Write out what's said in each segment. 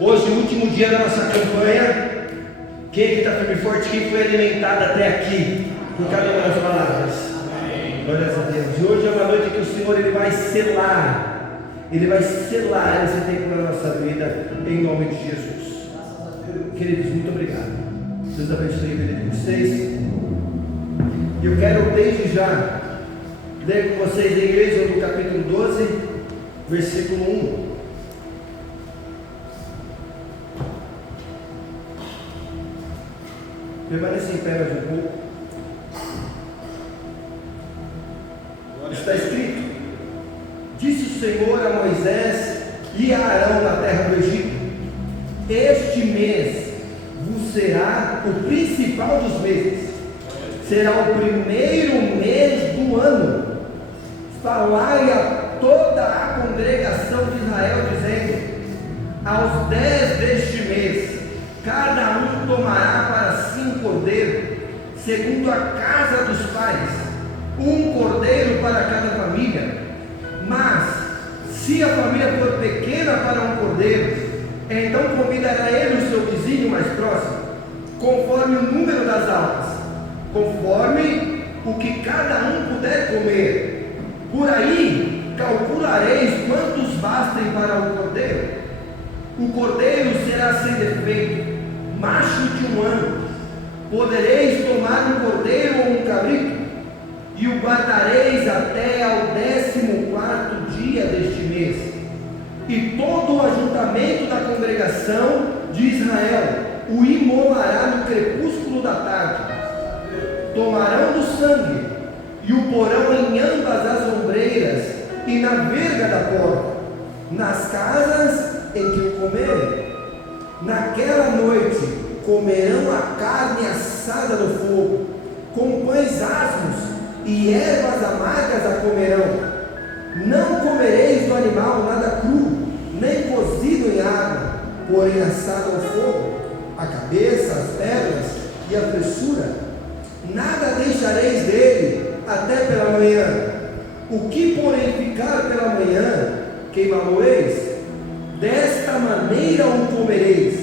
Hoje, o último dia da nossa campanha. Quem que está firme e forte? Quem foi alimentado até aqui por cada uma das palavras? Glórias a Deus. E hoje é uma noite que o Senhor ele vai selar esse tempo na nossa vida, em nome de Jesus. Queridos, muito obrigado. Deus abençoe a vida de vocês. E eu quero desde já ler com vocês em Êxodo capítulo 12, versículo 1. Permaneça em pé mais um pouco. Está escrito: disse o Senhor a Moisés e a Arão na terra do Egito: este mês vos será o principal dos meses, será o primeiro mês do ano. Falai a toda a congregação de Israel, dizendo: aos 10 deste mês, cada um tomará para si um cordeiro, segundo a casa dos pais, um cordeiro para cada família. Mas, se a família for pequena para um cordeiro, então convidará ele o seu vizinho mais próximo, conforme o número das almas, conforme o que cada um puder comer. Por aí calculareis quantos bastem para o cordeiro. O cordeiro será sem defeito, macho de 1 ano. Podereis tomar um cordeiro ou um cabrito, e o guardareis até ao 14º dia deste mês. E todo o ajuntamento da congregação de Israel o imolará no crepúsculo da tarde. Tomarão do sangue e o porão em ambas as ombreiras e na verga da porta, nas casas em que o comerem. Naquela noite comerão a carne assada no fogo, com pães asmos e ervas amargas a comerão. Não comereis do animal nada cru, nem cozido em água, porém assado ao fogo, a cabeça, as pernas e a fressura. Nada deixareis dele até pela manhã. O que porém ficar pela manhã, queimá-lo-eis. Desta maneira o comereis: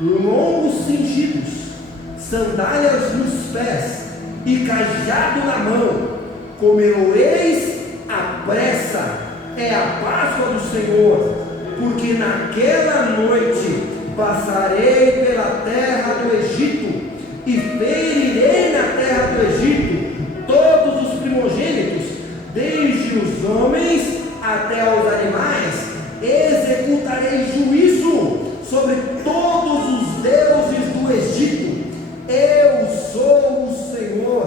lombos cingidos, sandálias nos pés e cajado na mão. Comê-lo-eis à pressa, é a Páscoa do Senhor, porque naquela noite passarei pela terra do Egito e ferirei na terra do Egito todos os primogênitos, desde os homens até aos animais. Executarei juízo sobre todos os deuses do Egito. Eu sou o Senhor.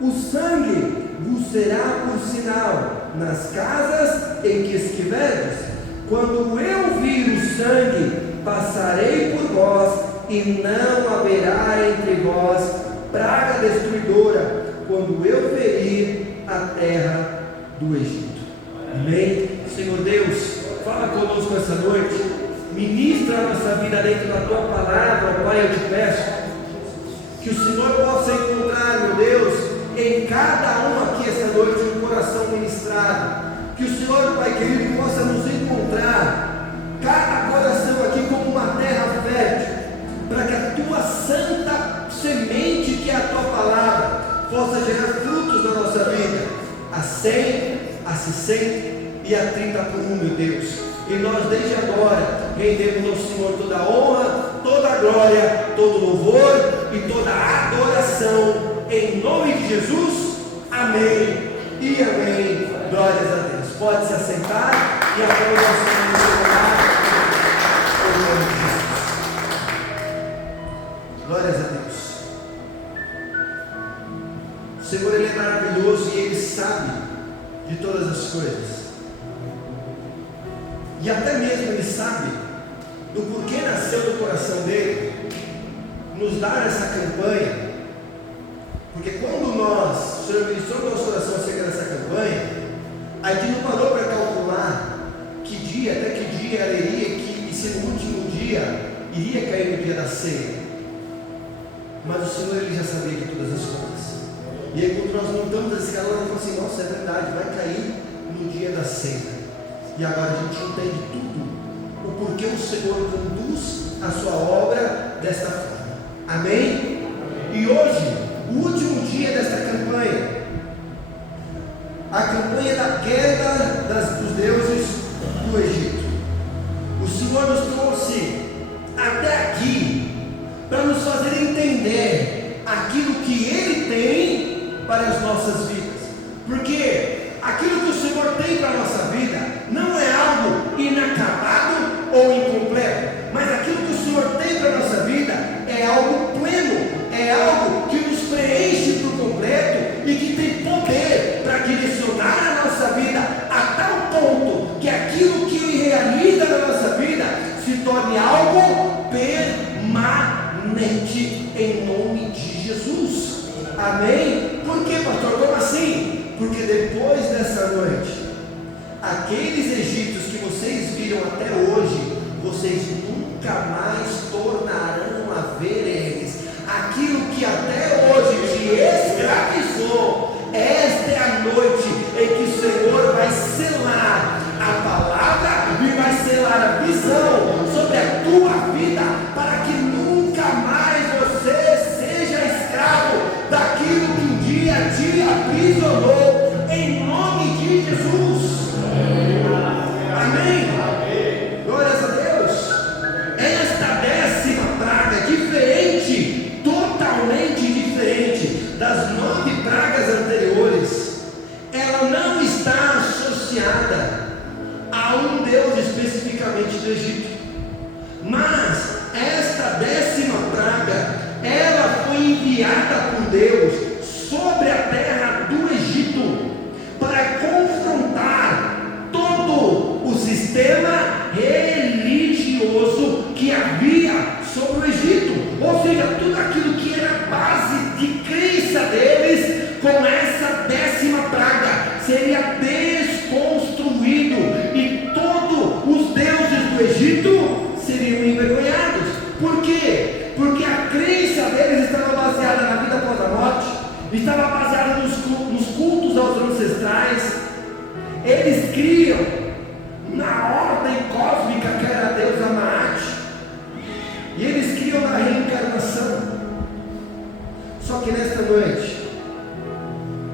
O sangue vos será por sinal nas casas em que estiverdes. Quando eu vir o sangue, passarei por vós, e não haverá entre vós praga destruidora, quando eu ferir a terra do Egito. Amém? Senhor Deus, fala conosco essa noite, ministra a nossa vida dentro da tua palavra. Pai, eu te peço que o Senhor possa encontrar, meu Deus, em cada um aqui esta noite um coração ministrado. Que o Senhor, Pai querido, possa nos encontrar, cada coração aqui, como uma terra fértil, para que a tua santa semente, que é a tua palavra, possa gerar frutos na nossa vida, a 100, a 60 e a 30 por 1, meu Deus. E nós desde agora rendemos ao Senhor toda a honra, toda a glória, todo o louvor e toda a adoração, em nome de Jesus. Amém e amém. Glórias a Deus. Pode se assentar e aplaudir ao Senhor no seu lugar, em nome de Jesus. Glórias a Deus. O Senhor, Ele é maravilhoso e Ele sabe de todas as coisas. E até mesmo Ele sabe do porquê nasceu do coração dele nos dar essa campanha. Porque quando nós, o Senhor ministrou no nosso coração acerca dessa campanha, a gente não parou para calcular que dia, até que dia ela iria, e se no último dia iria cair no dia da ceia. Mas o Senhor, Ele já sabia de todas as coisas. E aí quando nós montamos esse escalão, Ele falou assim: nossa, é verdade, vai cair no dia da ceia. E agora a gente entende tudo o porquê o Senhor conduz a sua obra desta forma. Amém? E hoje, o último dia desta campanha, a campanha da queda dos deuses do Egito. O Senhor nos trouxe até aqui para nos fazer entender aquilo que Ele tem para as nossas vidas, porque aquilo que o Senhor tem para a nossa vida não é algo inacabado ou incompleto, mas aquilo que o Senhor tem para a nossa vida é algo pleno, é algo que nos preenche por completo e que tem poder para direcionar a nossa vida a tal ponto que aquilo que Ele realiza na nossa vida se torne algo permanente em nome de Jesus. Amém? Por que, pastor? Como assim? Porque depois dessa noite, aqueles egípcios que vocês viram até hoje, vocês nunca mais tornarão a ver eles. Aquilo que até hoje te escravizou, esta é a noite em que o Senhor vai selar a palavra e vai selar a visão sobre a tua vida, para que nunca mais você seja escravo daquilo que um dia te aprisionou, em nome de Jesus. Amém? Glórias a Deus. Esta 10ª praga, diferente, totalmente diferente das 9 pragas anteriores, ela não está associada a um Deus especificamente do Egito, mas esta 10ª praga, ela foi enviada por Deus sobre a terra do Egito para confrontar todo o sistema religioso que havia sobre o Egito, ou seja, tudo aquilo que era base de crença deles, com essa 10ª praga seria desconstruído e todos os deuses do Egito seriam envergonhados. Por quê? Porque a crença deles estava baseada na vida após a morte, estava baseada nos cultos aos ancestrais. Eles criam na ordem cósmica que era a deusa Maat, e eles criam na reencarnação. Só que nesta noite,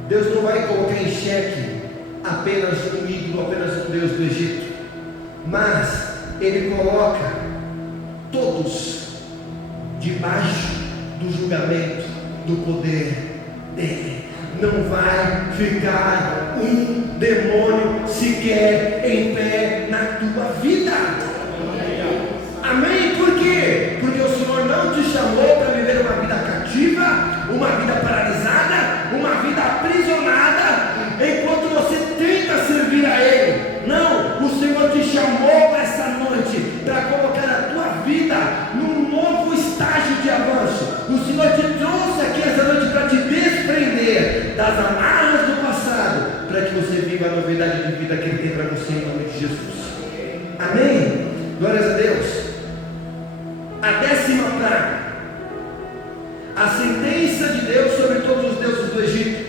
Deus não vai colocar em xeque apenas um ídolo, apenas um Deus do Egito, mas Ele coloca todos debaixo do julgamento, do poder dele. Não vai ficar um demônio sequer em pé na tua vida. Amém? Por quê? Porque o Senhor não te chamou para viver uma vida cativa, uma vida paralisada, uma vida aprisionada, enquanto você tenta servir a Ele. Não, o Senhor te chamou essa noite para colocar a tua vida num novo estágio de avanço. O Senhor te trouxe aqui essa noite para te desprender das amarras do passado, para que você viva a novidade de vida que Ele tem para você em nome de Jesus. Amém? Glórias a Deus. A 10ª praga, a sentença de Deus sobre todos os deuses do Egito.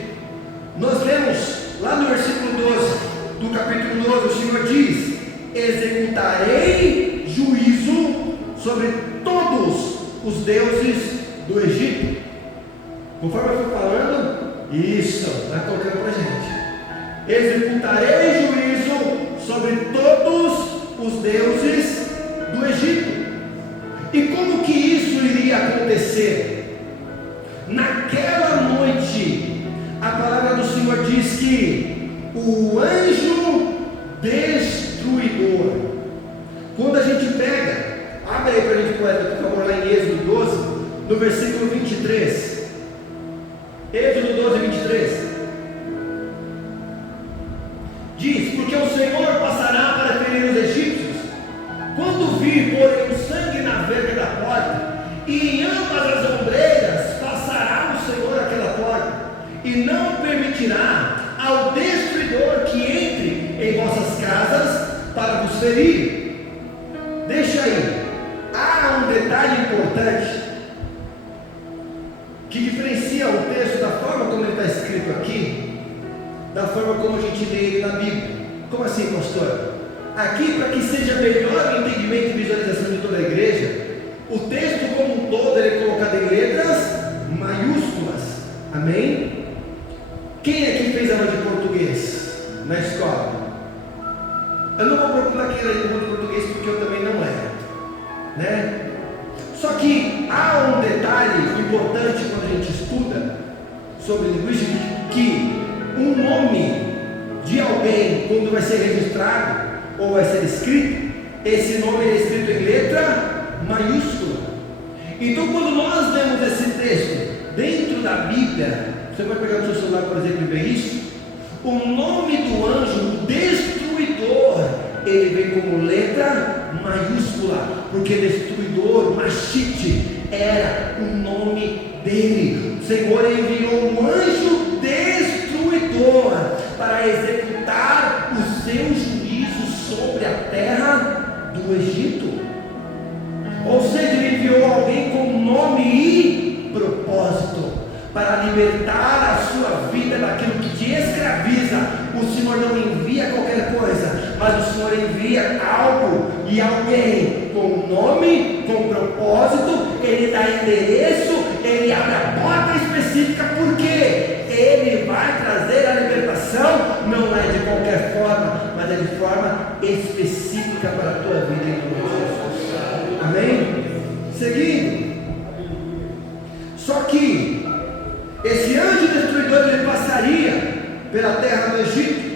Nós lemos lá no versículo 12 do capítulo 12, o Senhor diz: executarei juízo sobre todos os deuses do Egito. Conforme eu fui falando, isso, está colocando para a gente. Executarei juízo sobre todos os deuses do Egito. E como que isso iria acontecer? Naquela noite, a palavra do Senhor diz que o anjo destruidor, quando a gente pega, abre aí para a gente, por favor, lá em Êxodo 12, no versículo 23. Êxodo 12, 23. Diz: porque o Senhor passará para ferir os egípcios, quando vir, porém, o sangue na verga da porta, e em ambas as ombreiras passará o Senhor aquela porta, e não permitirá ao destruidor que entre em vossas casas para vos ferir. Deixa aí, há um detalhe importante que diferencia o texto da forma como ele está escrito aqui, da forma como a gente lê ele na Bíblia. Como assim, pastor? aqui, para que seja melhor o entendimento e visualização de toda a igreja, o texto como um todo ele é colocado em letras maiúsculas. Amém? Quem aqui fez aula de português na escola? Eu não vou procurar quem era de português, porque eu também não era, né? Só que há um detalhe importante quando a gente estuda sobre linguística, que um nome de alguém, quando vai ser registrado ou vai ser escrito, esse nome é escrito em letra maiúscula. Então, quando nós lemos esse texto dentro da Bíblia, você vai pegar no seu celular, por exemplo, e ver isso. O nome do anjo, o destruidor, ele vem como letra maiúscula, porque destruidor, Machite, era o nome dele. O Senhor enviou um anjo destruidor para executar o seu juízo sobre a terra do Egito. Ou seja, ele enviou alguém com nome e propósito para libertar a sua vida daquilo que te escraviza. O Senhor não envia qualquer coisa, mas o Senhor envia algo e alguém com nome, com propósito. Ele dá endereço, ele abre a porta específica, porque ele vai trazer a libertação. Não é de qualquer forma, mas é de forma específica para a tua vida, em nome de Jesus. Amém? Seguindo. Só que esse anjo destruidor ele passaria pela terra do Egito,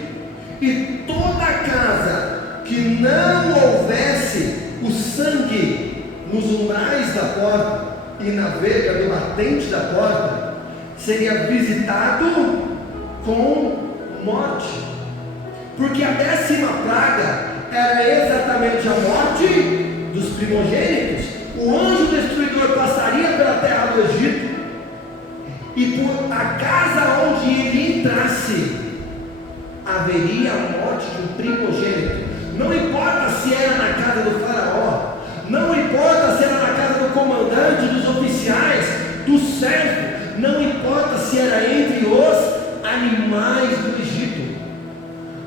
e toda casa que não houvesse o sangue nos umbrais da porta e na verga do batente da porta seria visitado com morte, porque a 10ª praga era exatamente a morte dos primogênitos. O anjo destruidor passaria pela terra do Egito, e por a casa onde ele entrasse, haveria a morte de um primogênito. Não importa se era na casa do faraó, não importa se era na casa do comandante, dos oficiais, do servo, não importa se era entre os animais do Egito,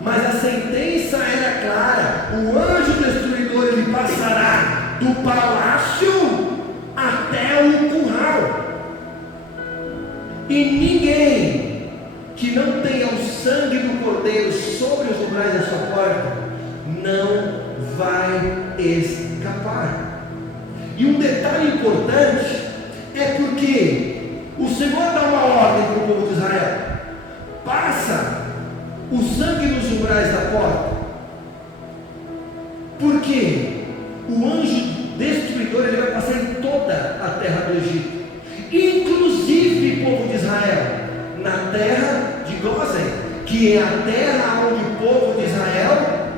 mas a sentença era clara: o anjo destruidor ele passará do palácio até o curral. E ninguém que não tenha o sangue do cordeiro sobre os umbrais da sua porta não vai escapar. E um detalhe importante é porque o Senhor dá uma ordem para o povo de Israel: passa o sangue nos umbrais da porta, porque o anjo destruidor ele vai passar em toda a terra do Egito, inclusive, povo de Israel, na terra de Gósen, que é a terra onde o povo de Israel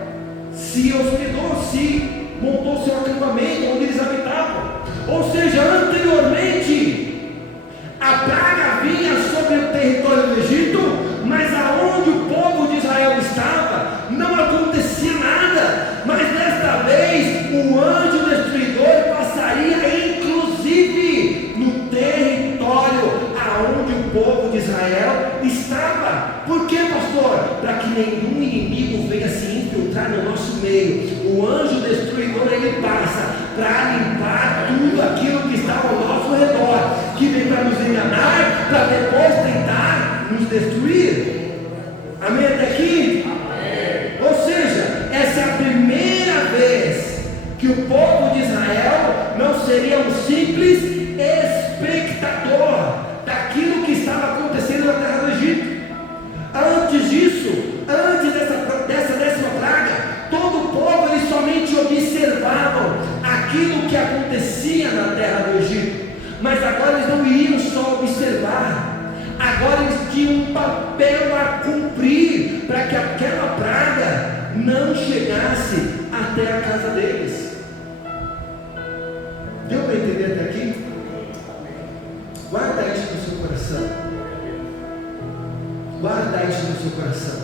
se hospedou, se montou seu acampamento, onde eles habitavam. Ou seja, anteriormente a praga vinha sobre o território do Egito, mas aonde o povo de Israel estava não acontecia nada. Mas desta vez o anjo destruidor passaria inclusive no território aonde o povo de Israel estava. Por que, pastor? Para que nenhum inimigo venha se infiltrar no nosso meio. O anjo destruidor ele passa para limpar tudo aquilo que está ao nosso redor, que vem para nos enganar, para depois tentar nos destruir. Amém até aqui? Amém. Ou seja, essa é a primeira vez que o povo de Israel não seria um simples espectador daquilo que estava acontecendo na terra do Egito. Antes disso, antes dessa 10ª praga, todo o povo eles somente observavam aquilo que acontecia na terra do Egito. Mas agora eles não iriam só observar, agora eles tinham um papel a cumprir para que aquela praga não chegasse até a casa deles. Deu para entender até aqui? Guarda isso no seu coração. Guarda isso no seu coração.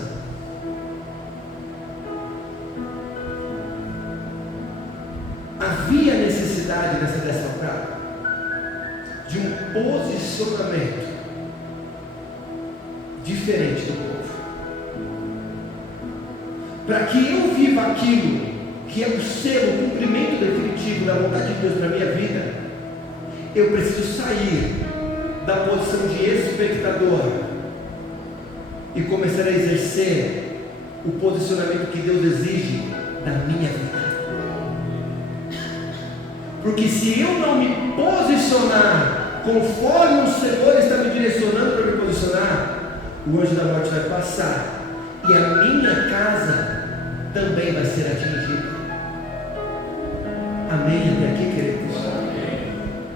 Havia necessidade nessa 10ª praga de um posicionamento diferente do povo. para que eu viva aquilo que é o selo, o cumprimento definitivo da vontade de Deus para a minha vida, eu preciso sair da posição de espectador e começar a exercer o posicionamento que Deus exige da minha vida. Porque se eu não me posicionar conforme o Senhor está me direcionando para me posicionar, o anjo da morte vai passar e a minha casa também vai ser atingida. Amém até aqui, queridos?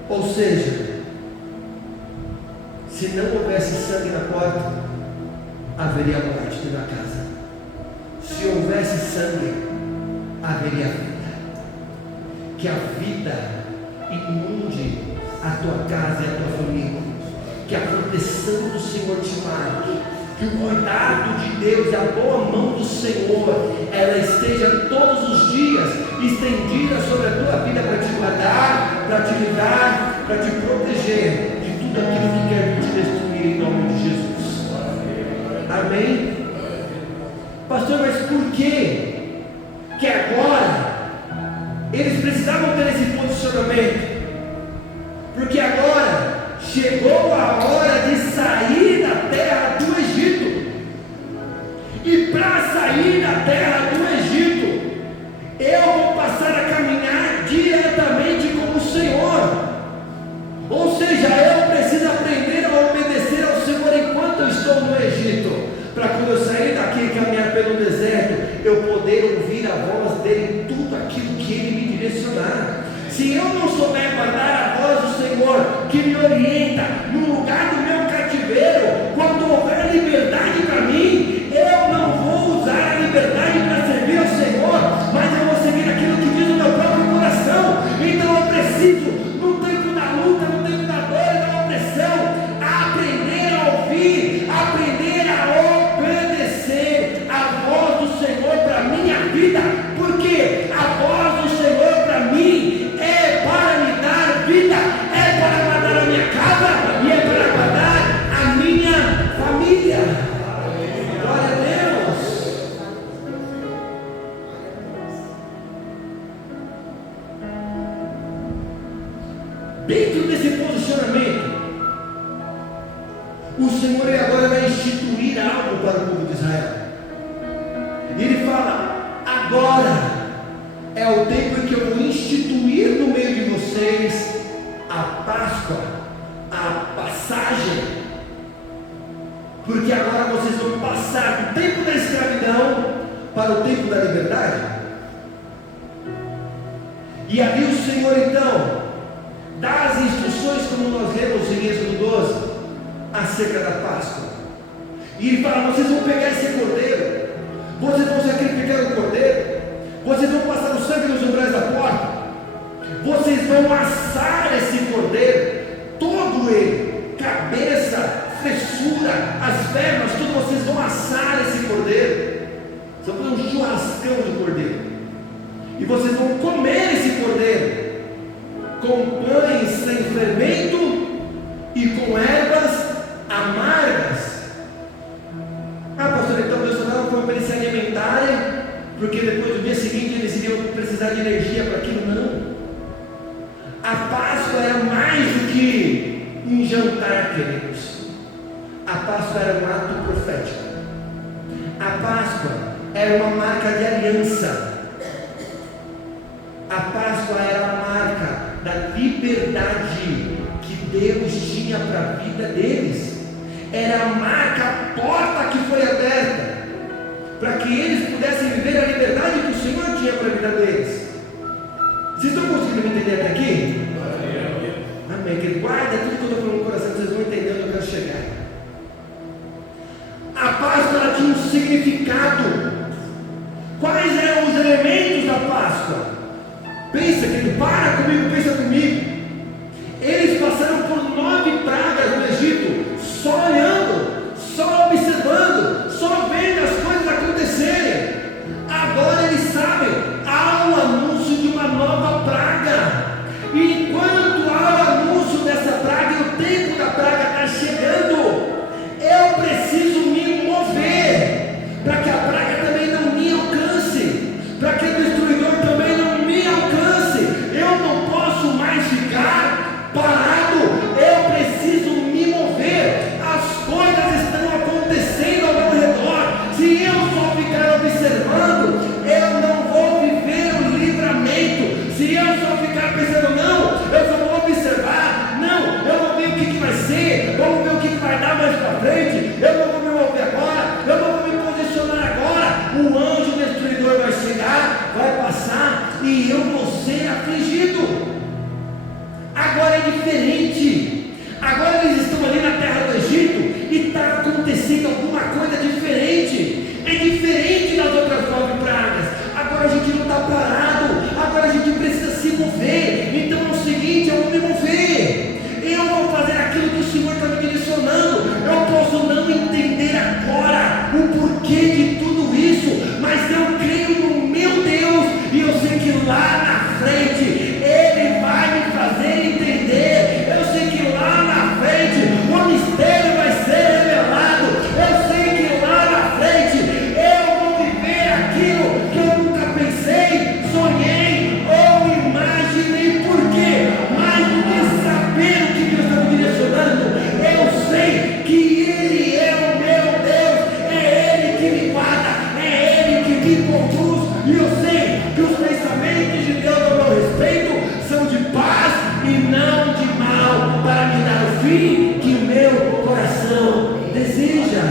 Ou seja, se não houvesse sangue na porta, haveria morte dentro da casa. Se houvesse sangue, haveria vida. Que a vida inunde a tua casa e a tua família. Que a proteção do Senhor te marque. Que o cuidado de Deus e a boa mão do Senhor, ela esteja todos os dias estendida sobre a tua vida para te guardar, para te livrar, para te proteger de tudo aquilo que quer te destruir em nome de Jesus. Amém? Pastor, mas por que agora eles precisavam ter esse posicionamento? Porque agora chegou a hora de sair da terra do Egito. E para sair da terra do Egito, eu vou passar a caminhar diretamente com o Senhor. Ou seja, eu preciso aprender a obedecer ao Senhor enquanto eu estou no Egito, para quando eu sair daqui e caminhar pelo deserto, eu poder ouvir a voz dele em tudo aquilo que ele me direcionar. Se eu não souber guardar a voz do Senhor, que me orienta no lugar do meu cativeiro, quando houver liberdade para mim, eu não vou usar a liberdade para servir ao Senhor, mas eu vou seguir aquilo que diz o meu próprio coração. Então eu preciso, no tempo da luta, no tempo da dor e da opressão, aprender a ouvir, aprender a obedecer a voz do Senhor para a minha vida, porque a voz do Senhor para mim é para me dar vida, é para guardar a minha casa e é para guardar a minha família. Glória a Deus. Dentro desse posicionamento, o Senhor agora vai instituir algo para o povo de Israel. Ele fala: agora é o tempo em que eu vou instituir no meio de vocês a Páscoa, a passagem. Porque agora vocês vão passar do tempo da escravidão para o tempo da liberdade. E ali o Senhor então dá as instruções, como nós lemos em Êxodo 12, acerca da Páscoa. E ele fala: vocês vão pegar esse cordeiro, vocês vão sacrificar o cordeiro, vocês vão passar o sangue nos umbrais da porta, vocês vão assar esse cordeiro, todo ele, cabeça, fessura, as pernas, tudo, vocês vão assar esse cordeiro. Vocês vão fazer um churrascão de cordeiro, e vocês vão comer esse cordeiro com pães sem fermento e com ervas amargas. Ah, pastor, então Deus não foi para eles se alimentarem, porque depois do dia seguinte eles iriam precisar de energia para aquilo. Não. A Páscoa era mais do que um jantar, queridos. A Páscoa era um ato profético. A Páscoa era uma marca de aliança. A Páscoa era a marca da liberdade que Deus tinha para a vida deles. Era a marca, a porta que foi aberta para que eles pudessem viver a liberdade que o Senhor tinha para a vida deles. Vocês estão conseguindo me entender até aqui? Amém. Que guarda tudo que eu estou falando no coração, vocês vão entender onde eu quero chegar. A Páscoa, ela tinha um significado. Quais eram os elementos da Páscoa? Pensa, querido, para comigo, pensa comigo. Eles passaram por 9 pragas no Egito, só olhando, só observando, só vendo as coisas acontecerem. Agora eles sabem, há um anúncio de uma nova praga. E enquanto há o anúncio dessa praga e o tempo da praga está chegando, eu preciso me mover para que a praga também não me alcance. ficava pensando, não, eu só vou observar, não, eu vou ver o que vai ser, vamos ver o que vai dar mais para frente, eu não vou me mover agora, eu não vou me posicionar agora. O anjo destruidor vai chegar, vai passar e eu vou ser afligido. Agora é diferente. Agora eles estão ali na terra do Egito e está acontecendo alguma coisa diferente. É diferente das outras 9 pragas. Agora a gente não está parado, agora a gente precisa se mover. Então é o seguinte, eu vou me mover, eu vou fazer aquilo que o Senhor está me direcionando. Eu posso não entender agora o porquê de tudo isso, mas eu creio no meu Deus e eu sei que lá na frente Ele vai me fazer entender. Eu sei que lá na frente o mistério vai ser revelado. Eu sei que lá na frente eu vou viver aquilo que eu nunca pensei, sonhei ou imaginei. Por quê? Mais do que saber o que Deus está me direcionando, eu sei que Ele é o meu Deus, é Ele que me guarda, é Ele que me conduz, e eu sei que os pensamentos de Deus ao meu respeito são de paz e não de mal, para me dar o fim que o meu coração deseja.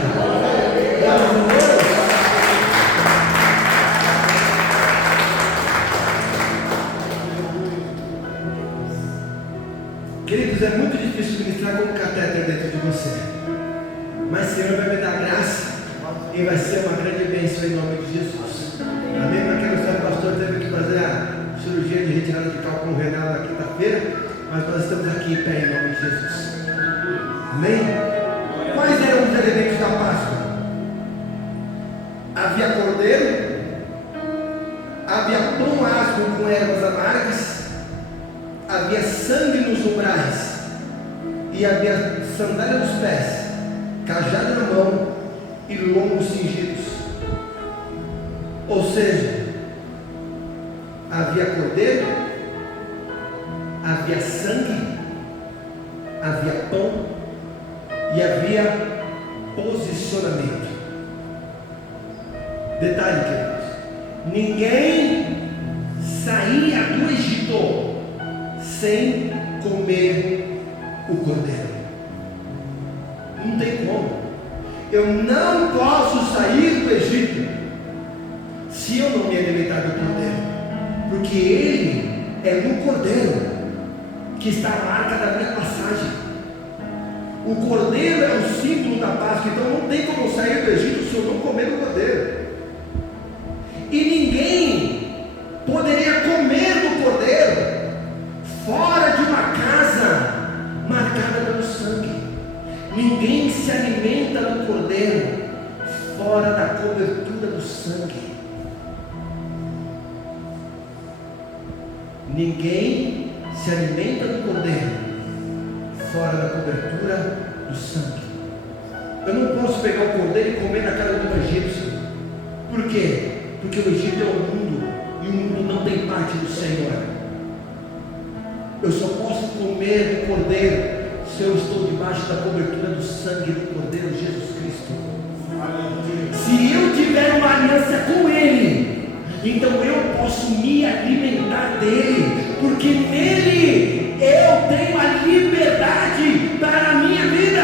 Glória a Deus. Queridos, é muito difícil ministrar com um catéter dentro de você, mas o Senhor vai me dar graça e vai ser uma grande bênção em nome de Jesus. Amém? Para quem não sabe, o pastor teve que fazer a cirurgia de retirada de cálculo renal na quinta-feira, mas nós estamos aqui em pé em nome de Jesus. Amém? Quais eram os elementos da Páscoa? Havia cordeiro, havia pão asmo com ervas amargas, havia sangue nos umbrais, e havia sandália nos pés, cajado na mão e lombos cingidos. Ou seja, havia cordeiro, havia sangue, havia pão e havia posicionamento. Detalhe, queridos, ninguém saía do Egito sem comer o cordeiro. Não tem como. Eu não posso sair do Egito se eu não me alimentar do cordeiro, porque ele é no cordeiro que está a marca da minha passagem. O cordeiro é o símbolo da Páscoa, então não tem como eu sair do Egito se eu não comer o cordeiro. E ninguém poderia comer do cordeiro fora de uma casa marcada pelo sangue. Ninguém se alimenta do cordeiro fora da cobertura do sangue. Ninguém se alimenta do cordeiro fora da cobertura do sangue. Eu não posso pegar o cordeiro e comer na cara do egípcio. Por quê? Porque o Egito é o mundo e o mundo não tem parte do Senhor. Eu só posso comer do cordeiro se eu estou debaixo da cobertura do sangue do cordeiro Jesus Cristo. Se eu tiver uma aliança com Ele, então eu posso me alimentar dele, porque nele eu tenho a liberdade para a minha vida.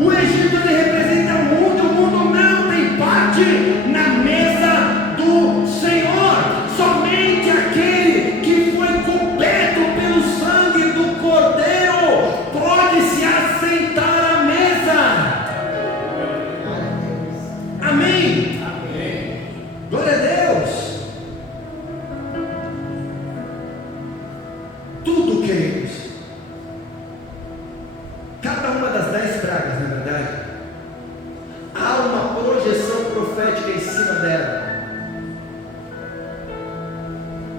O Egito ele representa o mundo não tem parte na mesa do Senhor. Somente aquele que foi coberto pelo sangue do cordeiro pode se assentar à mesa. Amém? Amém. Glória a Deus. Tudo, queridos, cada uma das 10 pragas, na verdade, há uma projeção profética em cima dela,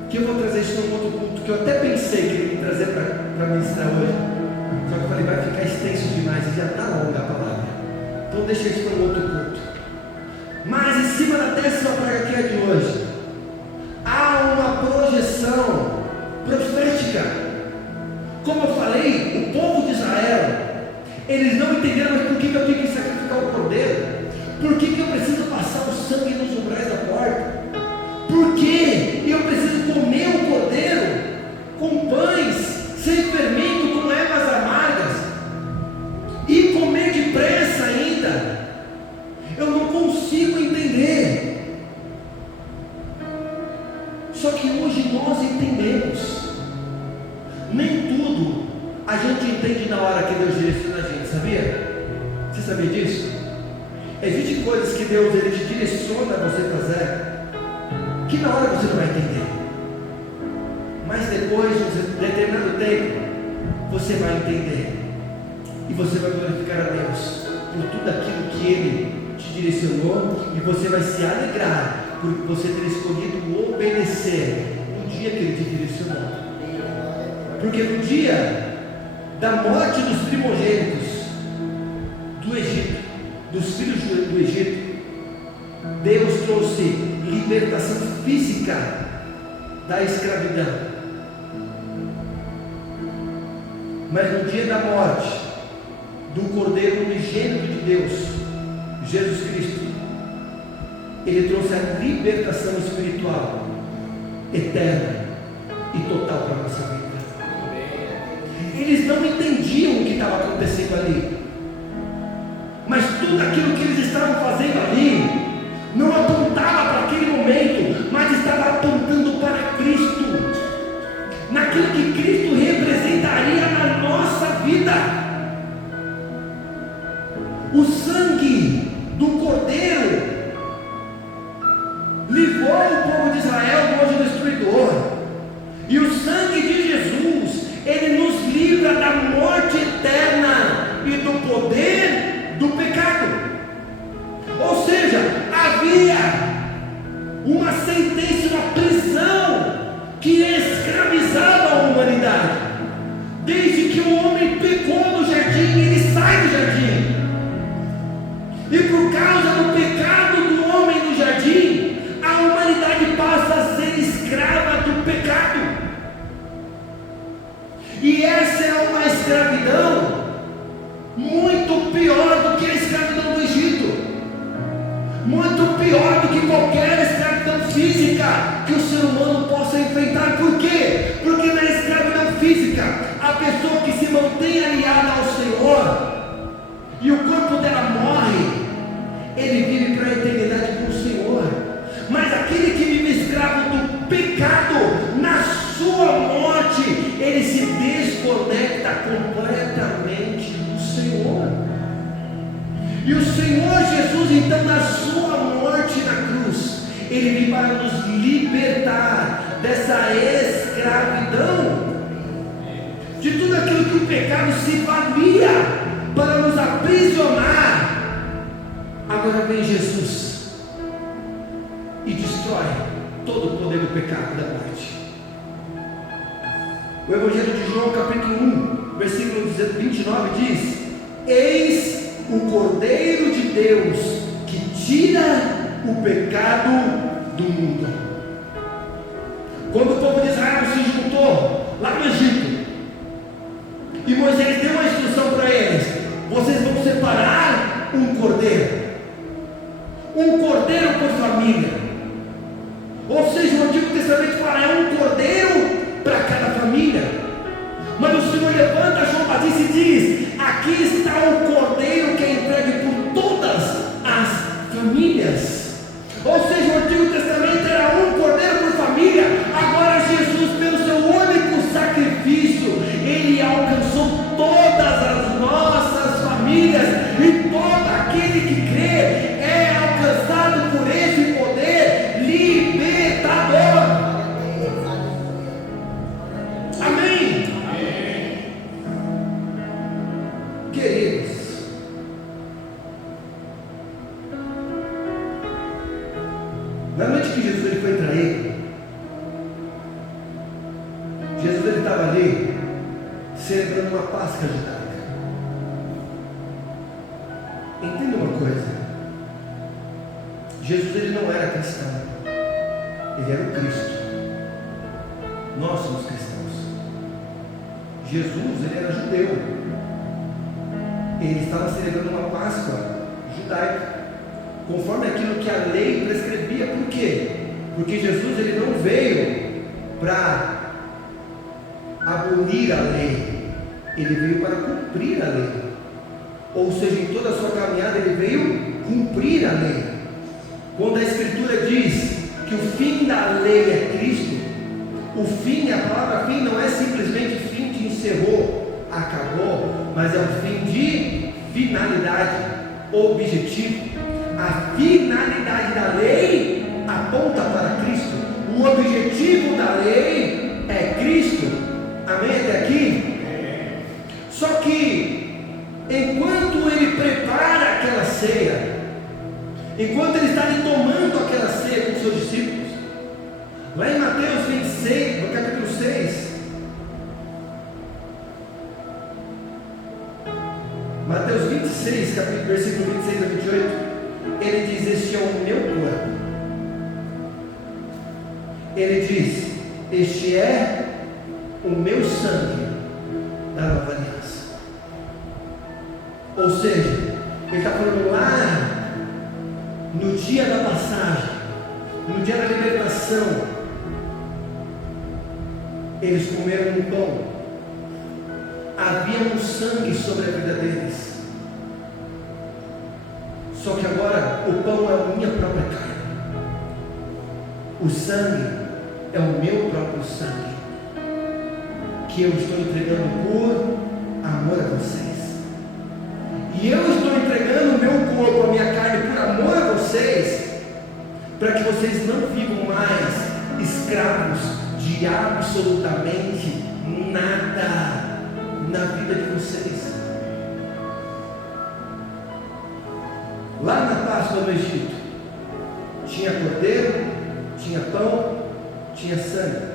que eu vou trazer isso num outro culto, que eu até pensei que ele ia trazer para ministrar hoje, só que eu falei, vai ficar extenso demais, e já está longa a palavra, então deixa isso para um outro culto. Mas em cima da 10ª praga que é de hoje, há uma projeção profética. Como eu falei, o povo de Israel, eles não entenderam, mas por que eu tenho que sacrificar o cordeiro? Por que eu preciso passar o sangue nos umbrais da porta? Por que eu preciso comer o cordeiro? nem tudo a gente entende na hora que Deus direciona a gente, sabia? Você sabia disso? Existem coisas que Deus ele te direciona a você fazer, que na hora você não vai entender, mas depois de um determinado tempo, você vai entender, e você vai glorificar a Deus por tudo aquilo que Ele te direcionou, e você vai se alegrar por você ter escolhido obedecer no dia que Ele te direcionou. Porque no dia da morte dos primogênitos do Egito, dos filhos do Egito, Deus trouxe libertação física da escravidão. Mas no dia da morte do Cordeiro unigênito de Deus, Jesus Cristo, Ele trouxe a libertação espiritual eterna e total para a nossa vida. Eles não entendiam o que estava acontecendo ali, mas tudo aquilo que eles estavam fazendo ali não apontava para aquele momento, mas estava apontando para Cristo, naquilo que Cristo representaria na nossa vida. O sangue do Cordeiro livrou o povo de Israel do anjo destruidor, e o sangue de Jesus, ele nos livra da morte eterna e do poder do pecado. Ou seja, havia uma sentença, uma prisão que escravizava a humanidade. Desde que o homem pecou no jardim, ele sai do jardim, e por causa do pecado do homem no jardim, a humanidade passa a ser escrava do pecado. E essa é uma escravidão muito pior do que a escravidão do Egito, muito pior do que qualquer escravidão física que o ser humano possa enfrentar. Por quê? Porque na escravidão física, a pessoa que se mantém aliada ao Senhor e o corpo dela morre, ele vive para a eternidade com o Senhor. Mas aquele que vive escravo do pecado, na sua morte, ele se desconecta completamente do Senhor. E o Senhor Jesus, então, na sua morte na cruz, Ele vem para nos libertar dessa escravidão, de tudo aquilo que o pecado se valia para nos aprisionar. Agora vem Jesus e destrói todo o poder do pecado e da morte. O Evangelho de João, capítulo 1, versículo 29 diz: Eis o Cordeiro de Deus que tira o pecado do mundo. Quando o povo de Israel se juntou lá no Egito, e Moisés deu uma instrução para eles: vocês vão separar um cordeiro por família. Ou seja, o Antigo Testamento fala, é um cordeiro para cada família. Mas o Senhor levanta João Batista e diz: aqui está o cordeiro que é entregue por todas as famílias. Ou seja, o Antigo Testamento era um cordeiro por família. Agora Jesus, pelo seu único sacrifício, Ele alcançou todas as nossas famílias, e todo aquele que crê é alcançado por esse poder libertador. Amém? Queridos, na noite que Jesus ele foi traído, Jesus ele estava ali celebrando uma Páscoa judaica. Entenda uma coisa: Jesus ele não era cristão, ele era o Cristo. Nós somos cristãos. Jesus ele era judeu, ele estava celebrando uma Páscoa judaica, conforme aquilo que a lei prescrevia. Por quê? Porque Jesus ele não veio para abolir a lei, ele veio para cumprir a lei. Ou seja, em toda a sua caminhada ele veio cumprir a lei. Quando a Escritura diz que o fim da lei é Cristo, o fim, a palavra fim não é simplesmente fim objetivo. A finalidade da lei aponta para Cristo. O objetivo da lei é Cristo. Amém até aqui? Só que enquanto ele prepara aquela ceia, enquanto ele está ali tomando aquela ceia com os seus discípulos, lá em Mateus 26, no capítulo 6, Mateus 26, capítulo, versículo 26 a 28, ele diz: este é o meu corpo. Ele diz: este é o meu sangue da nova aliança. Ou seja, ele está falando lá no dia da passagem, no dia da libertação, eles comeram um pão, havia um sangue sobre a vida deles. Só que agora o pão é a minha própria carne, o sangue é o meu próprio sangue, que eu estou entregando por amor a vocês. E eu estou entregando o meu corpo, a minha carne, por amor a vocês, para que vocês não vivam mais escravos de absolutamente nada na vida de vocês. Lá na Páscoa no Egito, tinha cordeiro, tinha pão, tinha sangue.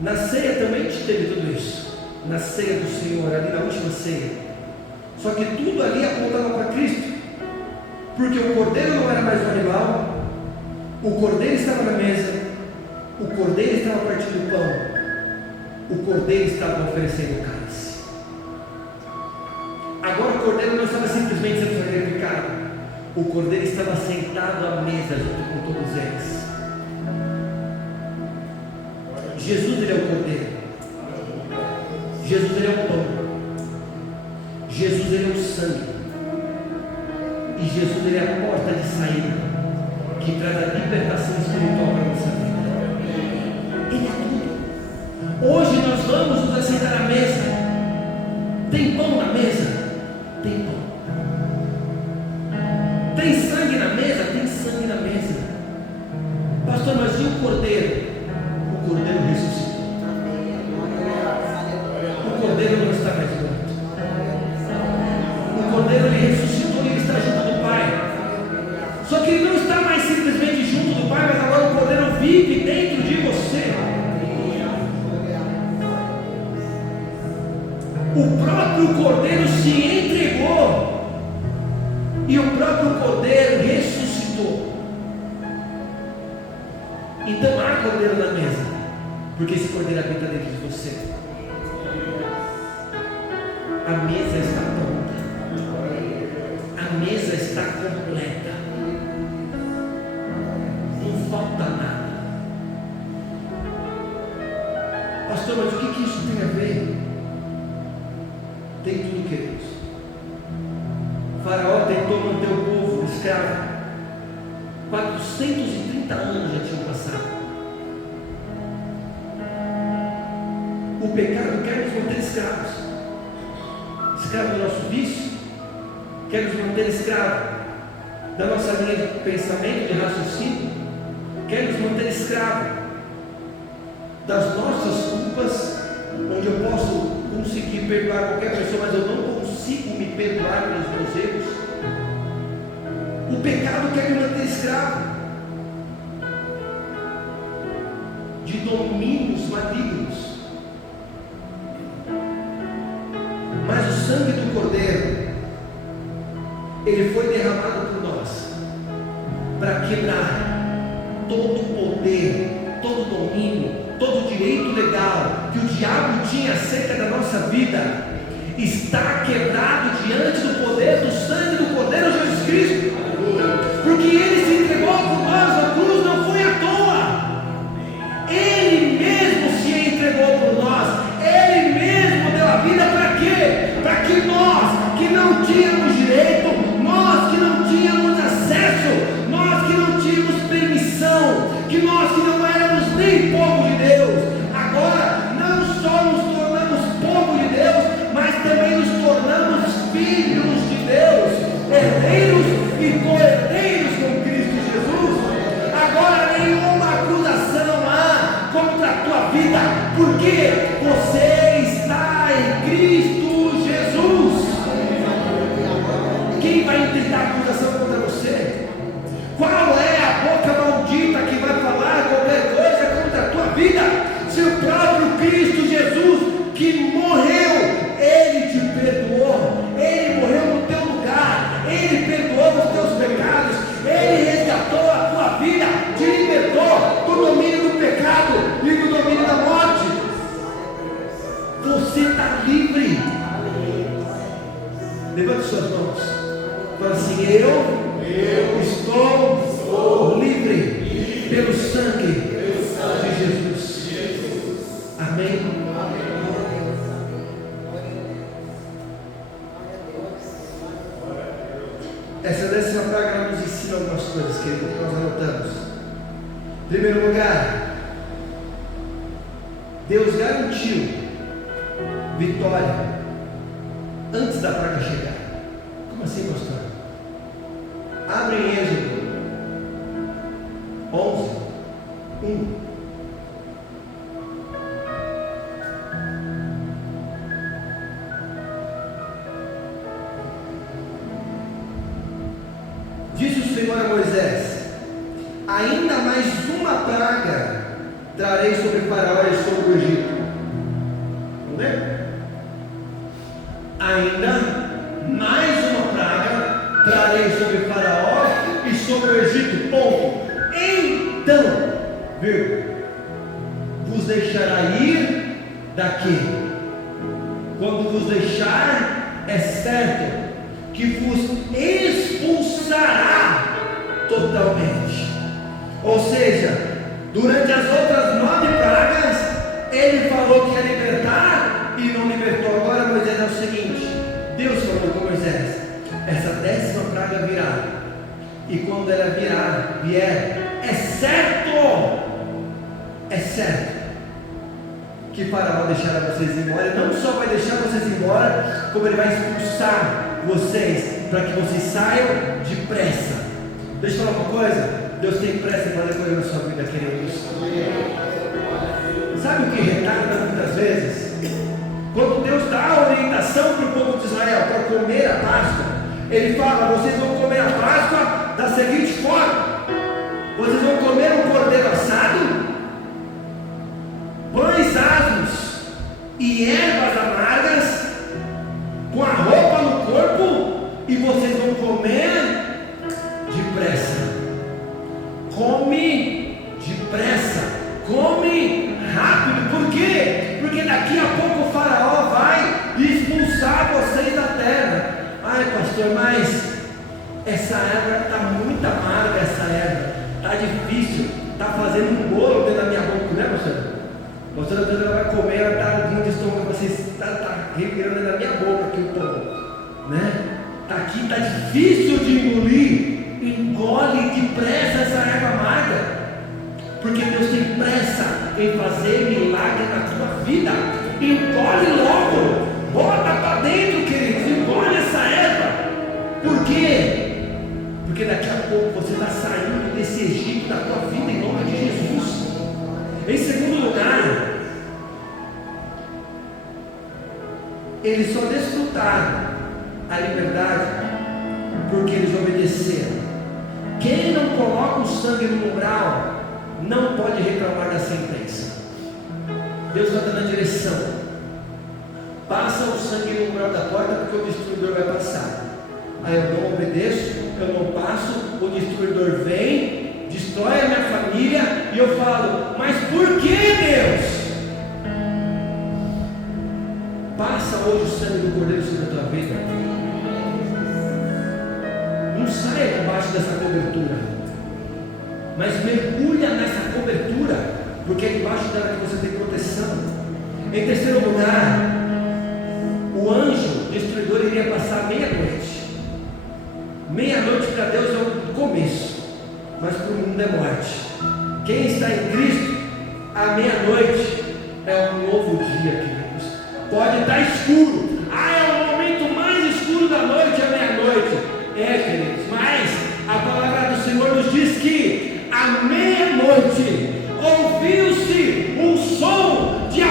Na ceia também teve tudo isso. Na ceia do Senhor, ali na última ceia. Só que tudo ali apontava para Cristo, porque o cordeiro não era mais um animal, o cordeiro estava na mesa, o cordeiro estava partindo o pão, o cordeiro estava oferecendo o cálice. Agora o cordeiro não estava simplesmente sendo sacrificado, o cordeiro estava sentado à mesa junto com todos eles. Jesus, ele é o cordeiro, Jesus, ele é o pão, Jesus, ele é o sangue, e Jesus, ele é a porta de saída que traz a libertação espiritual para a nossa vida. Ele é tudo. Hoje nós vamos nos assentar à mesa. Tem pão na mesa? Tem pão. Tem sangue na mesa? Tem sangue na mesa. Pastor, mas e o cordeiro? O cordeiro ressuscitou. O cordeiro não está mais morto. O cordeiro, ele ressuscitou e ele está junto do Pai. Só que ele não está mais simplesmente junto do Pai, mas agora o cordeiro vive dentro de você. O próprio cordeiro se entregou e o próprio cordeiro ressuscitou. Então há cordeiro na mesa, porque esse cordeiro habita dentro de você. A mesa está pronta, a mesa está completa, não falta nada. Pastor, mas o que isso tem a ver? Tem tudo, queridos. Faraó tentou manter o povo escravo. 430 anos já tinham passado. O pecado quer nos manter escravos. Escravo do nosso vício, quer nos manter escravo da nossa linha de pensamento, de raciocínio, quer nos manter escravo das nossas culpas, onde eu posso conseguir perdoar qualquer pessoa, mas eu não consigo me perdoar pelos meus erros. O pecado quer me manter escravo de domínios malignos. Mas o sangue do Cordeiro, ele foi derramado por nós para quebrar todo o poder, todo o domínio, todo o direito legal que o diabo tinha acerca da nossa vida. Está quebrado diante do poder do sangue do Cordeiro Jesus Cristo, porque ele se entregou por nós na cruz, não foi à toa. Ele mesmo se entregou por nós, ele mesmo deu a vida para quê? Para que nós que não tínhamos direito, nós que não tínhamos acesso, nós que não tínhamos permissão, que nós que não éramos nem povo de Deus, agora não só nos tornamos povo de Deus, mas também nos tornamos filhos de Deus. Porque você está em Cristo Jesus. Quem vai intentar acusação contra você? Qual é a boca maldita que vai falar qualquer coisa contra a tua vida? Se o próprio Cristo Jesus, que morreu, Ele te perdoou, Ele morreu no teu lugar, Ele perdoou os teus pecados, Ele resgatou a tua vida, te libertou do domínio do pecado e do domínio da morte. Você está livre. Levante suas mãos. Fala assim: eu estou livre pelo sangue de Jesus. Amém. Essa 10ª praga nos ensina algumas coisas, querido, que nós anotamos. Em primeiro lugar, Deus garantiu vitória antes da praga chegar. Como assim, pastor? Abre em Êxodo 11:1. Disse o Senhor a Moisés: ainda mais uma praga trarei sobre Faraó e sobre o Egito. Vamos ver? Ainda mais uma praga trarei sobre Faraó e sobre o Egito. Ponto. Então, vos deixará ir daqui. Quando vos deixar, é certo que vos expulsará totalmente. Ou seja, durante as outras 9 pragas, ele falou que ia libertar e não libertou. Agora Moisés é o seguinte: Deus falou com Moisés: essa 10ª praga virá, e quando ela vier, é certo que Faraó deixará vocês embora. Ele não só vai deixar vocês embora, como ele vai expulsar vocês, para que vocês saiam depressa. Deixa eu falar uma coisa: Deus tem pressa em fazer coisa na sua vida, queridos. Sabe o que retarda muitas vezes? Quando Deus dá a orientação para o povo de Israel para comer a Páscoa, Ele fala: vocês vão comer a Páscoa da seguinte forma: vocês vão comer um cordeiro assado, pães asmos e ervas amargas, com a roupa no corpo, e vocês vão comer depressa. Come depressa, come rápido. Por quê? Porque daqui a pouco o Faraó vai expulsar vocês da terra. Ai, pastor, mas essa erva está muito amarga, essa erva está difícil, está fazendo um bolo dentro da minha boca, né, pastor? Pastor, às vezes ela vai comer, ela está muito estômago, vocês está revirando dentro da minha boca aqui o pão, né? Está aqui, está difícil de engolir. Engole depressa essa erva amarga, porque Deus tem pressa em fazer milagre na tua vida. Engole logo, bota para dentro, queridos, engole essa erva. Por quê? Porque daqui a pouco você está saindo desse Egito da tua vida, em nome de Jesus. Em segundo lugar, eles só desfrutaram a liberdade porque eles obedeceram. Quem não coloca o sangue no umbral não pode reclamar da sentença. Deus está dando a direção: passa o sangue no umbral da porta, porque o destruidor vai passar. Aí eu não obedeço, eu não passo, o destruidor vem, destrói a minha família, e eu falo: mas por que, Deus? Passa hoje o sangue do Cordeiro sobre a tua vida. Não saia debaixo dessa cobertura, mas mergulha nessa cobertura, porque é debaixo dela que você tem proteção. Em terceiro lugar, o anjo destruidor iria passar meia-noite. Meia-noite para Deus é o começo, mas para o mundo é morte. Quem está em Cristo, a meia-noite é um novo dia, queridos. Pode estar escuro, é o momento mais escuro da noite, é meia-noite. Queridos, mas a palavra do Senhor nos diz que à meia-noite ouviu-se um som de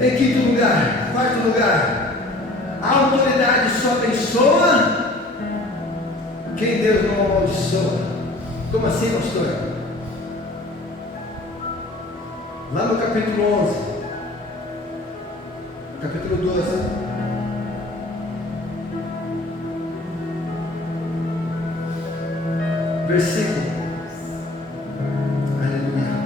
Em quinto lugar, quarto lugar, a autoridade só abençoa quem Deus não amaldiçoa. Como assim, pastor? Lá no capítulo 11, capítulo 12, versículo, aleluia.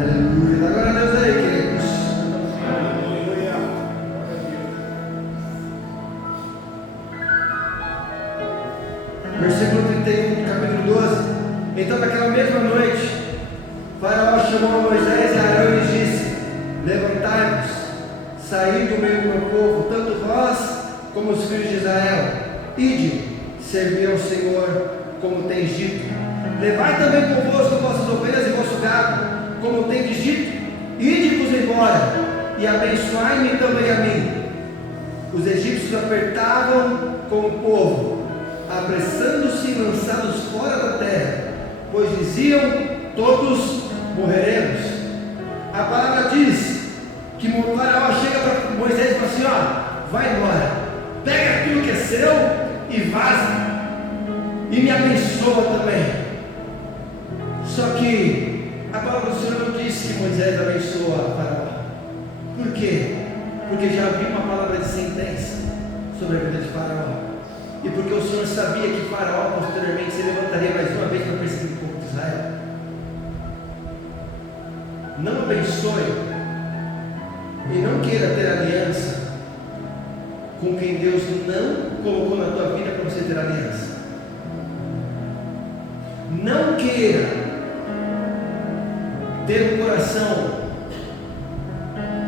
Aleluia. Agora Deus aí, queridos. Versículo 31 do capítulo 12. Então naquela mesma noite, Faraó chamou Moisés e Arão e lhes disse: levantai-vos, saí do meio do meu povo, tanto vós como os filhos de Israel, ide, servi ao Senhor, como tens dito. Levai também convosco vossas ovelhas e vosso gado, como tendes dito, ide-vos embora, e abençoai-me também a mim. Os egípcios apertavam com o povo, apressando-se e lançados fora da terra, pois diziam: todos morreremos. A palavra diz que o Faraó chega para Moisés e fala assim: ó, vai embora, pega aquilo que é seu e vaza, e me abençoa também. Só que a palavra do Senhor não disse que Moisés abençoa Faraó. Por quê? Porque já havia uma palavra de sentença sobre a vida de Faraó, e porque o Senhor sabia que Faraó posteriormente se levantaria mais uma vez para perseguir o povo de Israel. Não abençoe e não queira ter aliança com quem Deus não colocou na tua vida para você ter aliança. Não queira ter um coração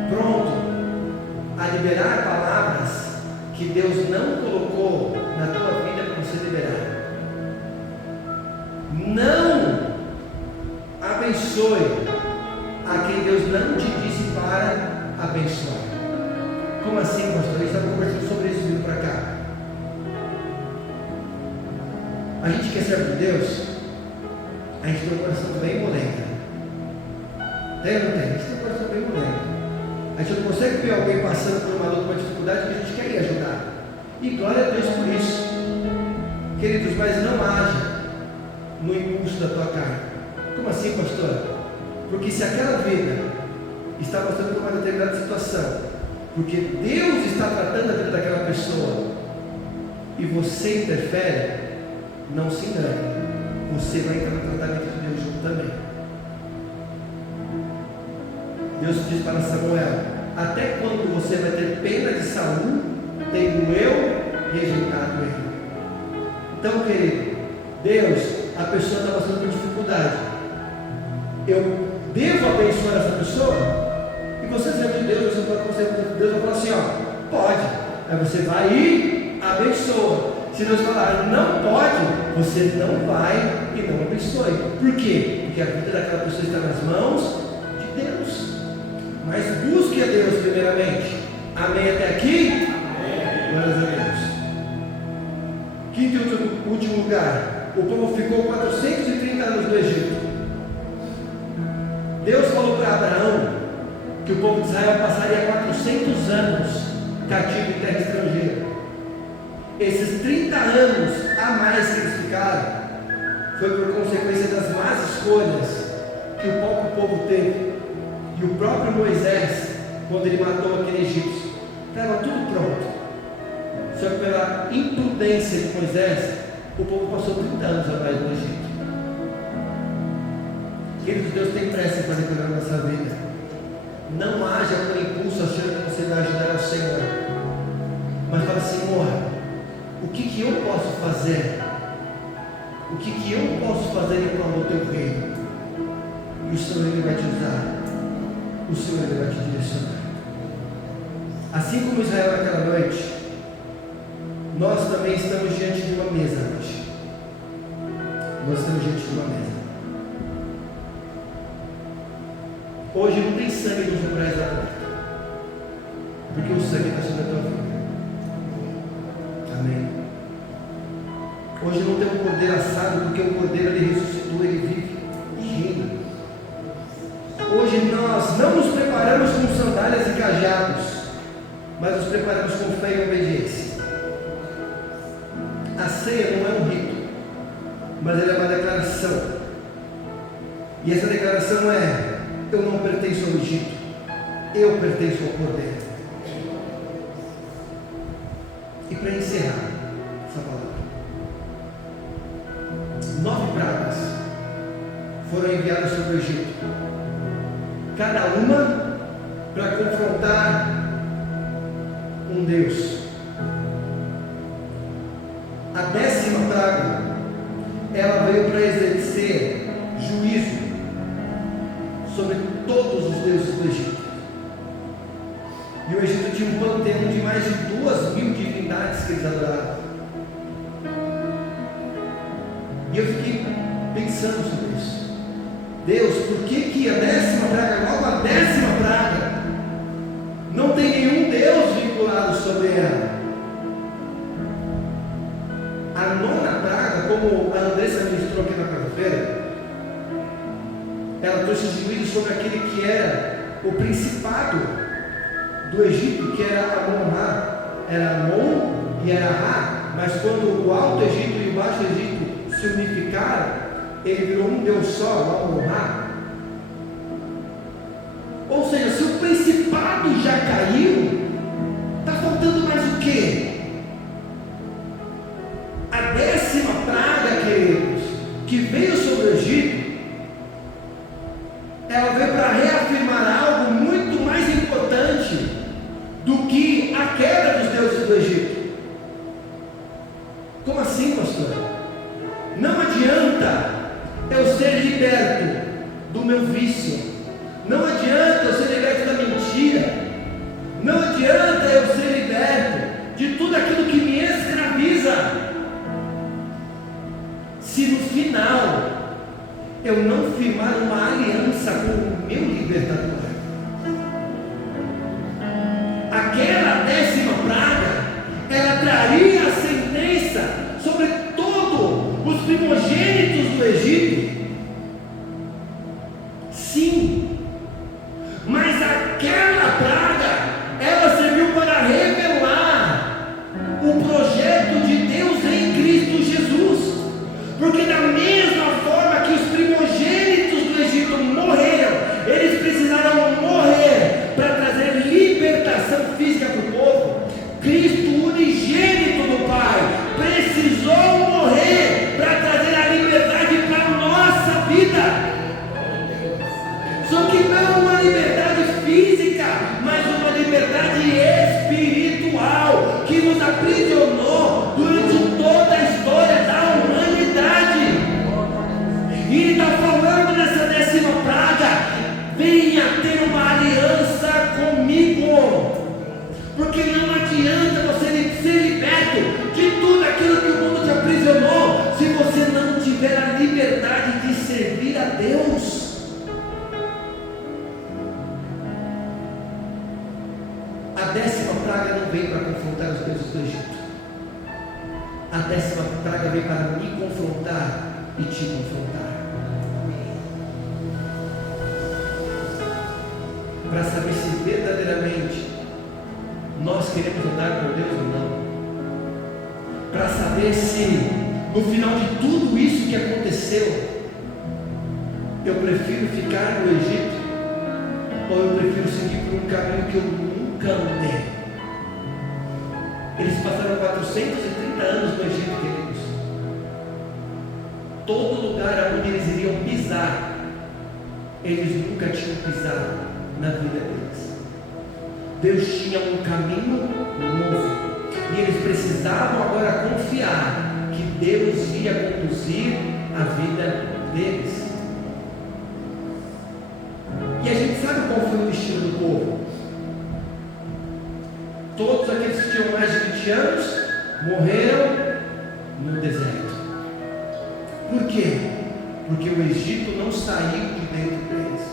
pronto a liberar palavras que Deus não colocou na tua vida para você liberar. Não abençoe a quem Deus não te disse para abençoar. Como assim, pastor? A gente estava conversando sobre isso vindo para cá. A gente quer ser de Deus, a gente tem um coração bem moleque. Tem ou não tem? A gente tem um coração bem moleque. A gente não consegue ver alguém passando por uma luta, uma dificuldade que a gente quer ir ajudar. E glória a Deus por isso. Queridos, mas não haja no impulso da tua carne. Como assim, pastor? Porque se aquela vida está passando por uma determinada situação, porque Deus está tratando a vida daquela pessoa, e você interfere, não se engane, você vai entrar no tratamento de Deus junto também. Deus diz para Samuel: até quando você vai ter pena de Saul, tendo eu rejeitado ele? Então, querido, Deus, a pessoa está passando por dificuldade, eu devo abençoar essa pessoa? E você serve de Deus, Deus vai falar assim: ó, pode. Aí você vai e abençoa. Se Deus falar não pode, você não vai e não abençoe. Por quê? Porque a vida daquela pessoa está nas mãos de Deus. Mas busque a Deus primeiramente. Amém até aqui? Glórias a Deus. Quinto e último lugar, o povo ficou 430 anos no Egito. Deus falou para Abraão que o povo de Israel passaria 400 anos cativo em terra estrangeira. Esses 30 anos a mais que eles ficaram foi por consequência das más escolhas que o próprio povo teve. E o próprio Moisés, quando ele matou aquele egípcio, estava tudo pronto. Só que pela imprudência de Moisés, o povo passou 30 anos atrás do Egito. Queridos, Deus tem pressa em fazer coisa na nossa vida. Não haja por impulso achando que você vai ajudar ao Senhor, mas fala: Senhor, o que eu posso fazer? O que eu posso fazer em prol do teu reino? E o Senhor, Ele vai te usar. O Senhor, Ele vai te direcionar. Assim como Israel naquela noite, nós também estamos diante de uma mesa hoje. Nós estamos diante de uma mesa. Hoje não tem sangue nos umbrais da porta, porque o sangue está sobre a tua vida. Amém. Hoje não tem um cordeiro assado, porque o cordeiro ele ressuscitou, ele vive e reina. Hoje nós não nos preparamos com sandálias e cajados, mas nos preparamos com fé e obediência. A ceia não é um rito, mas ela é uma declaração. E essa declaração é: eu não pertenço ao Egito, eu pertenço ao Cordeiro. E para encerrar essa palavra, 9 pragas foram enviadas sobre o Egito, cada uma para confrontar um Deus. A 10ª praga, ela veio para exercer juízo sobre todos os deuses do Egito. E o Egito tinha um panteão de mais de 2.000 divindades que eles adoravam. E eu fiquei pensando sobre isso. Deus, por que a 10ª praga, logo a 10ª praga, não tem nenhum Deus vinculado sobre ela? A 9ª praga, como a Andressa ministrou aqui na quarta-feira, ela trouxe juízo sobre aquele que era o principado do Egito, que era Amon-Ra. Era Amon e era Ra, mas quando o Alto Egito e o Baixo Egito se unificaram, ele virou um Deus só, o Amon-Ra. Ou seja, se o principado já caiu, está faltando mais o quê? A 10ª praga, queridos, que veio sobre o Egito, ela veio para reafirmar algo muito mais importante do que a queda dos deuses do Egito. Como assim, pastor? Não adianta eu ser liberto do meu vício, não adianta eu ser liberto da mentira, não adianta eu ser liberto de tudo aquilo que me escraviza, se no final eu não firmar uma aliança com o meu libertador. Aquela 10ª praga, ela traria a sentença sobre todos os primogênitos do Egito. Sim, mas aquela praga, ela serviu para revelar o projeto de Deus em Cristo Jesus. Porque da mesma forma que os primogênitos do Egito morreram, eles precisaram morrer para trazer libertação física para o povo. Cristo, unigênito do Pai, precisou morrer para trazer a liberdade para a nossa vida. Só que não uma liberdade física, mas uma liberdade espiritual, que nos aprisionou durante toda a história da humanidade. E ele está falando nessa 10ª praga: venha ter uma aliança comigo, porque não adianta você ser liberto de tudo aquilo que o mundo te aprisionou, se você não tiver a liberdade de servir a Deus. A 10ª praga não veio para confrontar os deuses do Egito. A 10ª praga veio para me confrontar e te confrontar. Para saber se verdadeiramente nós queremos andar com Deus ou não. Para saber se no final de tudo isso que aconteceu, eu prefiro ficar no Egito, ou eu prefiro seguir por um caminho que eu nunca andei. Eles passaram 430 anos no Egito, queridos. Todo lugar onde eles iriam pisar, eles nunca tinham pisado na vida deles. Deus tinha um caminho novo, e eles precisavam agora confiar que Deus ia conduzir a vida deles. E a gente sabe qual foi o destino do povo. Todos aqueles que tinham mais de 20 anos morreram no deserto. Por quê? Porque o Egito não saiu de dentro deles.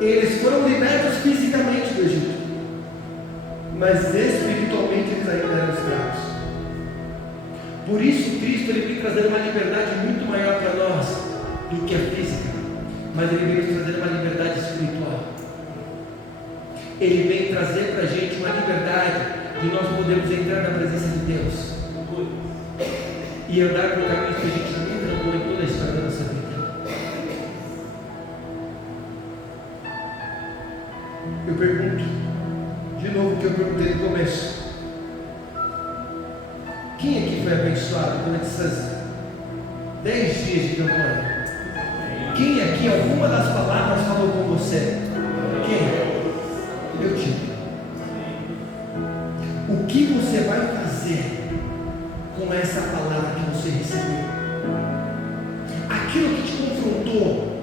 Eles foram libertos fisicamente do Egito, mas espiritualmente eles ainda eram escravos. Por isso Cristo ele vem trazer uma liberdade muito maior para nós do que a física, mas ele vem trazer uma liberdade espiritual. Ele vem trazer para a gente uma liberdade de nós podermos entrar na presença de Deus e andar por caminhos que a gente nunca andou em toda a história da nossa vida. Eu pergunto, de novo o que eu perguntei no começo: quem aqui foi abençoado durante esses 10 dias de campanha? Quem aqui, alguma das palavras falou com você? Quem? Eu tive. O que você vai fazer com essa palavra que você recebeu? Aquilo que te confrontou,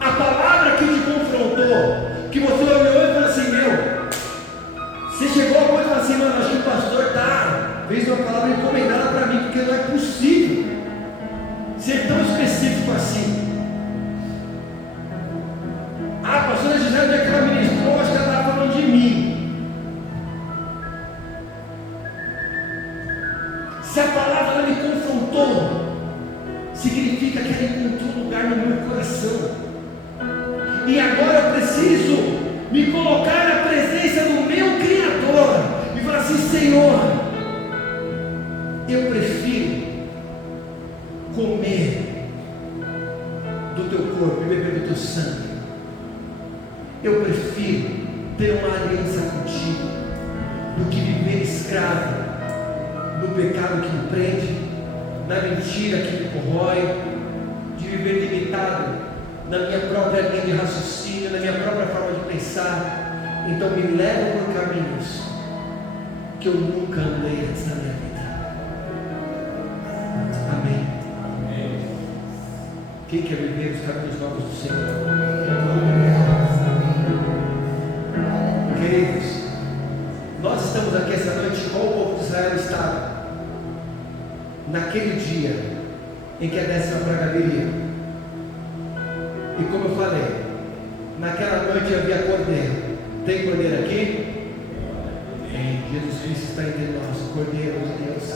a palavra que te confrontou, que você olhou e falou assim: meu, você chegou a coisa e falou assim: mano, acho que o pastor fez uma palavra encomendada para mim, porque não é possível ser tão específico assim. A pastora Gisele, onde é que ela ministrou? Acho que ela estava falando de mim. Se a palavra ela me confrontou, significa que ela encontrou lugar no meu coração. E agora eu preciso me colocar na presença do meu Criador e falar assim: Senhor, eu prefiro comer do teu corpo e beber do teu sangue. Eu prefiro ter uma aliança contigo do que viver escravo no pecado que me prende, na mentira que me corrói, de viver limitado na minha própria linha de raciocínio, na minha própria forma de pensar. Então me leva por caminhos que eu nunca andei antes na minha vida. Amém. Quem quer viver os caminhos novos do Senhor? Queridos, nós estamos aqui essa noite igual o povo de Israel estava naquele dia em que a 10ª praga viria. E como eu falei, naquela noite havia cordeiro. Tem cordeiro aqui? Tem. Jesus Cristo está entre nós, o cordeiro de Deus.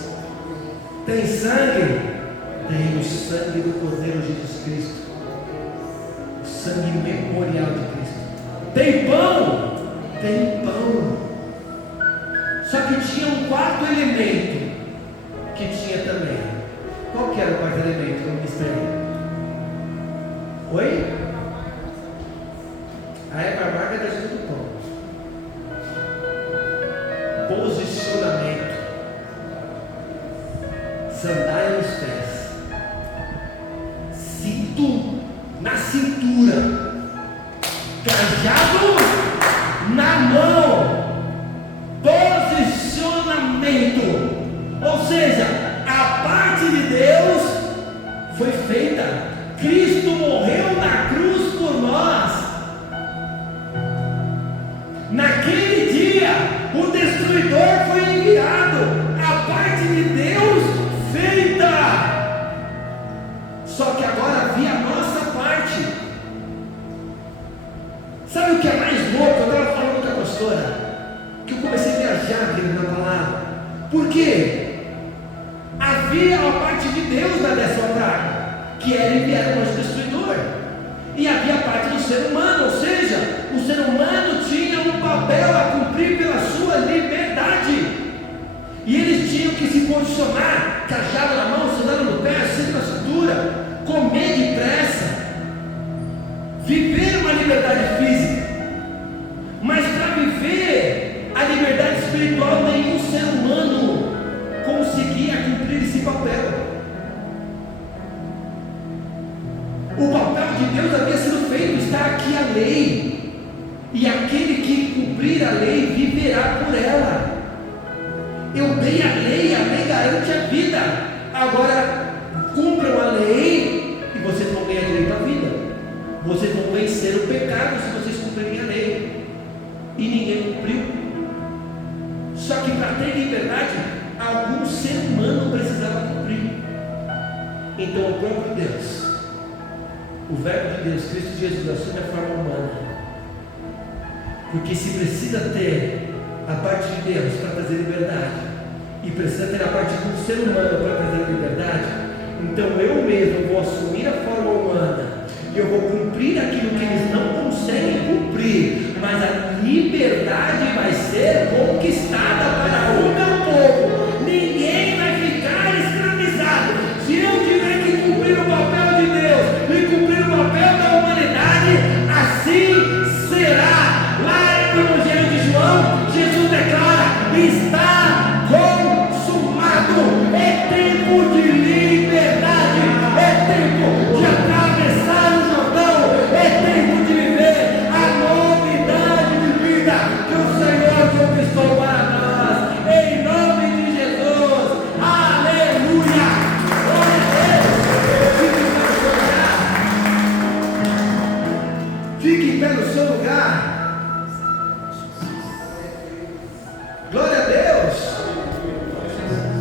Tem sangue? Tem o sangue do cordeiro Jesus Cristo, o sangue memorial de Cristo. Tem pão? Tem pão. Só que tinha um quarto elemento que tinha também. Qual que era o quarto elemento que eu ministrei? Oi? A Eva Amarga está junto do pão. Posicionamento. Sandália nos pés. Cinto na cintura. Cajado na mão. Posicionamento. Ou seja, a parte de Deus foi feita. Cristo morreu na cruz por nós. Naquele dia o destruidor foi enviado. A parte de Deus feita. Só que agora havia a nossa parte. Sabe o que é mais louco? Eu estava falando com a pastora que eu comecei a viajar na palavra. Por quê? Havia a parte de Deus na 10ª praga, que era enviar o anjo destruidor, e havia a parte do ser humano, ou seja, o ser humano tinha um papel a cumprir pela sua liberdade, e eles tinham que se posicionar, cajado na mão, sandália no pé, cinto na cintura, comer depressa, viver uma liberdade física. Mas para viver a liberdade espiritual, nenhum ser humano conseguia cumprir esse papel. O papel de Deus havia sido feito. Está aqui a lei, e aquele que cumprir a lei viverá por ela. Eu dei a lei garante a vida. Agora cumpram a lei e vocês vão ganhar direito à vida. Vocês vão vencer o pecado se vocês cumprirem a lei. E ninguém cumpriu. Só que para ter liberdade, Então o próprio Deus, o Verbo de Deus, Cristo Jesus, assume a forma humana, porque se precisa ter a parte de Deus para trazer liberdade, e precisa ter a parte do ser humano para trazer liberdade, então eu mesmo vou assumir a forma humana, e eu vou cumprir aquilo que eles não conseguem cumprir, mas a liberdade vai ser conquistada para o meu povo. Ninguém vai ficar escravizado. Se eu tiver que cumprir o papel de Deus e cumprir o papel da humanidade, assim será. Lá no Evangelho de João, Jesus declara: está consumado. É tempo de liberdade, é tempo de atravessar o Jordão, é tempo de viver a novidade de vida que o Senhor conquistou para nós, em nome de Jesus. Aleluia! Glória a Deus. Fique em pé no seu lugar.